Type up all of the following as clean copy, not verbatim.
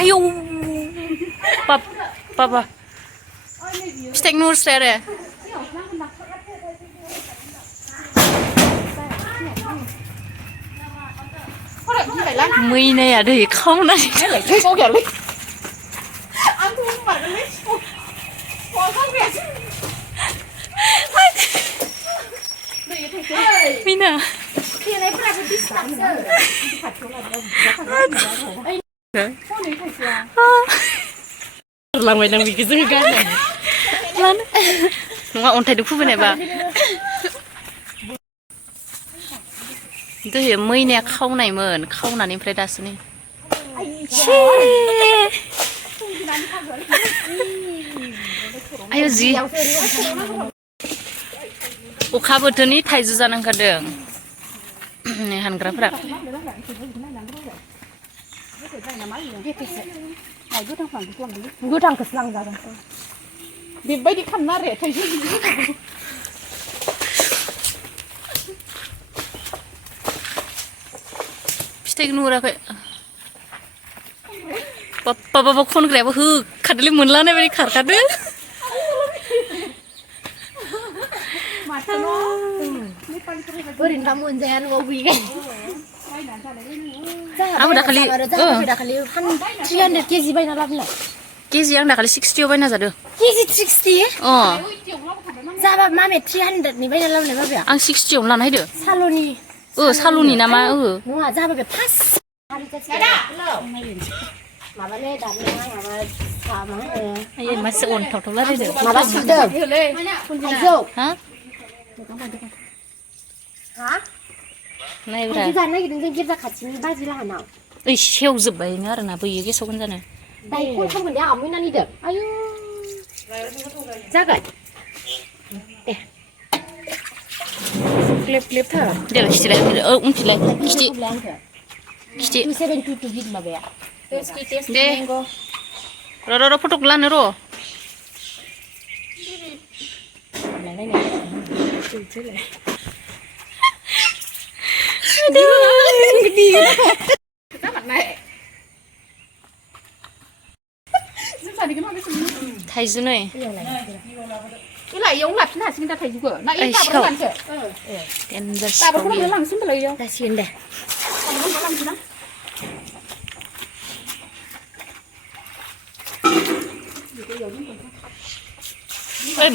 आयौ बाबा फिथाइ नुरसै आरो मैनाया दै खावनानै मैना लांबाय दां बेखौ जोङो गारनानै लानो नङा अन्थाइजों खुबैनायबा दहाय मैनाया खावनायमोन खावनानै ओमफ्राय दासो नै आयौ जि अखा बोथोरनि थाइजौ जानो ओंखारदों हानग्राफ्रा गोथांखौसो लांजागोन बेबायदि खालामना आरो थाइजौ फिथाइखौ नुहुराखै बाबा खनग्रायाबो होखादोलै मोनलानाय बायदि खारखादो ओरैनो मोनजाया न'आव गैया आंबो दाखालि 300 केजि बायना लाबोनाय केजि आं दाखालि 60 बायना जादों केजि 60 जाबा मामे 300नि बायना लाबोनाय बाबाया आं 60आवनो लाना फैदो साल'नि सालुनि नामा नङा जाबा बे फार्स्ट माबाले दानि माबा मासे अनथावथाव लारायदो माबा सुदों थाइजौ हा नायब्रा जानो नागिरदों जों गिर्जा खाथिनि बाजि लाहानाव ओइ सेवजोब्बायनो आरोना बैयो गेसावगोन जानो दायो कल खालामगोन दे आं मैनानिदों आयु जागोन दे ग्लेब ग्लेबथार दे खिथिलाय उनथिलाय खिथि 2722 गिद माबाया दे र' फटक लानो र' थाइजौ नै इयावनो लाफिननो हासिगोन दा थाइजौखौ ना इ दाबो लानोसो दाबोखौ लांसिन होनबालाय इयाव जासिगोन दे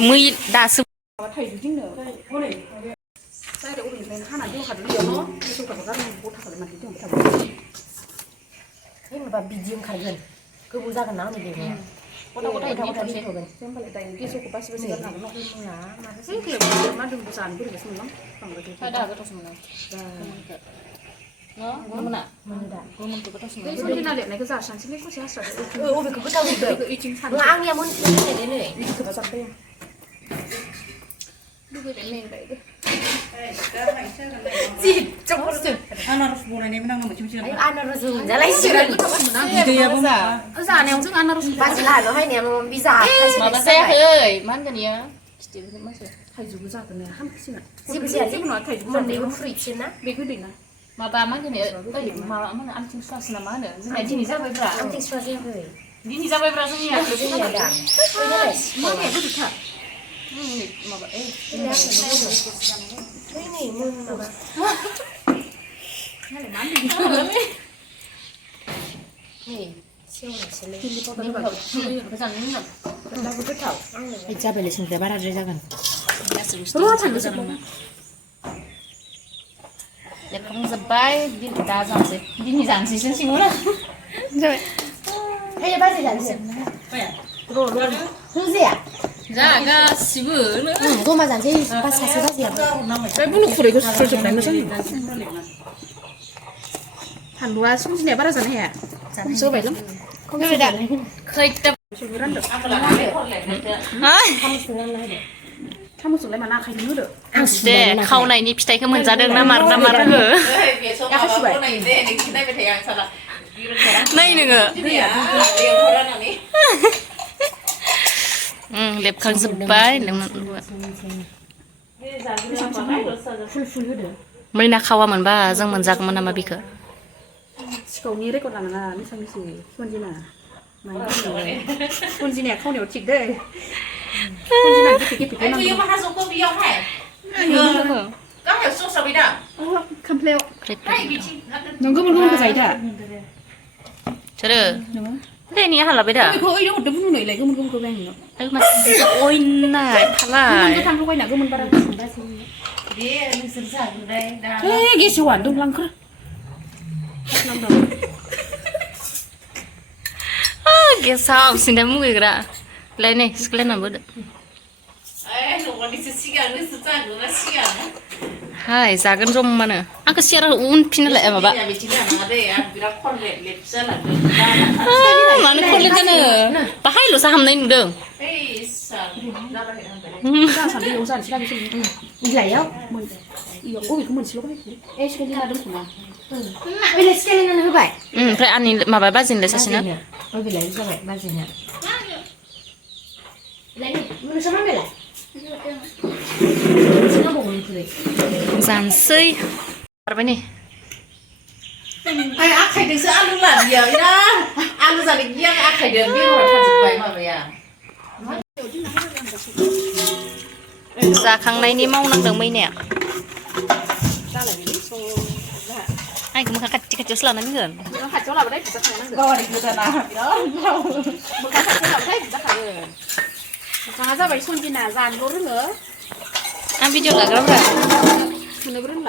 मै दासो थाइजौजोंनो जायगा ओरैनिफ्राय हानानै दोनखादों इयाव गेसावखौबो गारनांगौ गथाखौलाय माथो दोनबाय थागोन होनबा बिदि ओंखारगोन गोबाव जागोन ना आंनि देनाया गथा दोनथ'गोन होनबालाय दायो गेसावखौ बासि गारनांगोन नङा मा दोनबो जानो बोरैबासो मोनलां बांद्राय दा गोथावसो मोनो मोना दा गोमोनखौ गोथावसो मोनो सजना लिरनायखौ जासानसैलै खनसे हास्रादो अबेखौ गोथाव मोनदों इथिं सानो आंनिया मोनथिनाय नै बिदिखौबा जाबाय लुबैबाय मेंबायबो आनारस बनायनायमोन आङो मोनसे आनारस मोनजालायसिगोन बिदैयाबो मा जानायाव जों आनारस बाजि लानो हायनाया बिजा माबा जायाखै मा होनगोन इयो खिथिबो मासे थाइजौबो जागोन ने हामसिगोन जेबो जाया जेबो नङा थाइजौ मोननैबो फुरैफिन ना बे गोदैना माबा मा होनो ओइ माबा मा होनो आमथिसुवासो ना मा होनो जोंनिया दिनै जाबायब्रा आमथिसुवा जायाखै दिनै जाबायब्रा जोंनिया दा माबाया गोदैथार माबा जाबायलै संख्रिया बाराद्राय जागोन लेखांजोब्बाय दा जानोसै दिनै जानोसैसो सिङाव जाबाय फैयो बाजै जानोसै रुजाया जा गासिबो जमा जानोसै पास सासे बाजैयाबो बुनु खुरैखौ सुस्रजोबनाय मोजां फानलुआ सोमजिनाया बारा जानो हाया जाबाय लों खैथा थामुसलाय माना आखाइजों होदो दे खावनायनि फिथाइखौ मोनजादों ना मार होखो नाय नोङो लेबखांजोब्बाय मैना खावामोनबा जों मोनजागौमोन नामा बेखौ सिखावनि रेकर्ड लानाङा निसांनिसो सनजिना माने सनजिनाया खावनायाव थिग दै सनजिना गेफे Ai tôi yêu mà hai số cô yêu hả? Có hiểu số sao bây giờ? खामफ्लायाव Đây vị trí. नों गुबुन गुबुनखौ जायो दा 저를 레니 할라 베다 बेखौ ओइ दङ दा बुंनो नैलाय गुबुन गुबुनखौ बाय नों 아이고 막 오이나 탈라 गुबुनखौ थांखौ बायना गुबुन बारा Đi, mình sẵn sàng đây. ए गेसवान दं लांखो 아 게사 없인데 무게라 레니 스클레나 뭐다 Ê, lúc mà đi sẽ sigan, đi sẽ sang của nó sigan. 하이 작은 좀 많아 아까 씨랑 운 피는 래 봐봐 Nhà vị trí là nó đây, à, vì nó con lẹp rất là được. 아 많은 콜레잖아 바 하이로 사 함내 능 Ê, sợ, ra đây làm cái này. 자 산디 용산 시간이 좀 이래요 뭐 이거 오이 그만 실로 해 에 시간이 나도 구나 Bây giờ sigan lên nó vậy. 그래 아니 마바 바진데 사시나 Ôi, vì lấy ra vậy, bao giờ nhỉ? Lấy đi, mình sao nó về lại? Sao nó bụng rồi? 잔스이 알아보니 Ai ác khẩy được sữa ăn lúc làm nhiều vậy đó. Ăn bây giờ định nhiên ác khẩy được biết rồi thật vậy mà vậy à? 자 강나이니 마우낭 mấy ai cũng 같이 같이 슬라나 미건 nó hạt chỗ nào đấy sẽ thành năng được Rồi thì giờ nào đó. một cái hạt chỗ nào đấy sẽ thành được 장하자 발 손지나 잔 모르는 아 비디오라 그러라 근데 그런다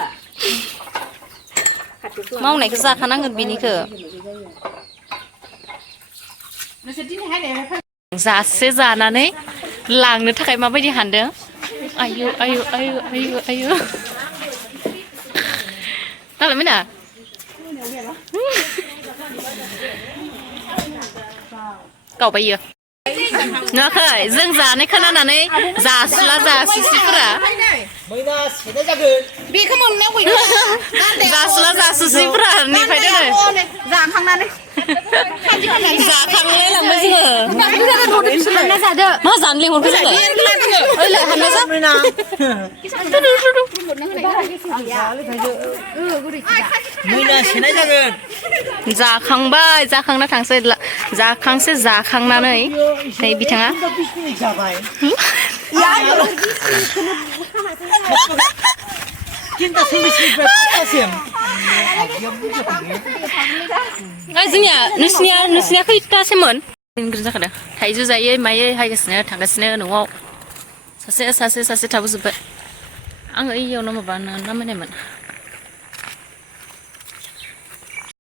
mau này cái ra khả năng gần bini cơ nó sẽ đi hai này phải ra sẽ ra nè này làng nữa thay mà bây đi hẳn đấy ayu ayu ayu ayu ayu đó là mấy nè cậu bây giờ nó khởi dương già này khả năng này già là già xí xí ra Mới ra sẽ ra ra gần. bị cái mồm nó quỷ già là già xí xí ra này phải đấy này già khăng nan đấy già khăng lấy làm cái gì hả nó già đỡ nó già liền một cái gì ơi lại hẳn đấy Mới nào. Mới ra sẽ ra gần. già khăng bay già khăng nó thằng sẽ là già khăng na này này bị thằng á Nó biết cái gì chả vậy. Chúng ta xem cái gì ta xem. 아, 진짜 누스냐 그이따 세먼. 그런 자가다. 하이주자예 마예 하이겠으네. 당갔으네. 농어. 사세 타부스 배. 안 이요 넘어 봐나 남네만.